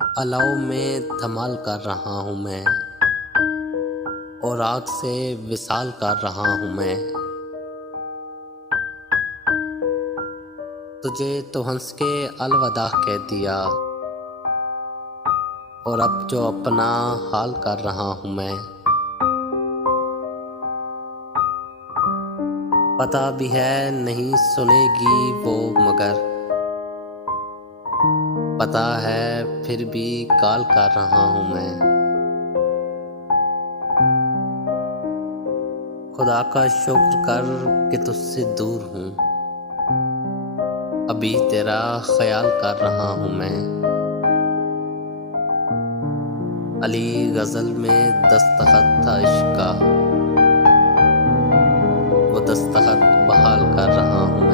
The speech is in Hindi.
अलाव में धमाल कर रहा हूँ मैं, और आग से विसाल कर रहा हूँ मैं। तुझे तो हंस के अलविदा कह दिया, और अब जो अपना हाल कर रहा हूँ मैं। पता भी है नहीं सुनेगी वो, मगर पता है फिर भी कॉल कर रहा हूँ मैं। खुदा का शुक्र कर कि तुझसे दूर हूँ, अभी तेरा ख्याल कर रहा हूँ मैं। अली गज़ल में दस्तखत था इश्क का, वो दस्तखत बहाल कर रहा हूँ।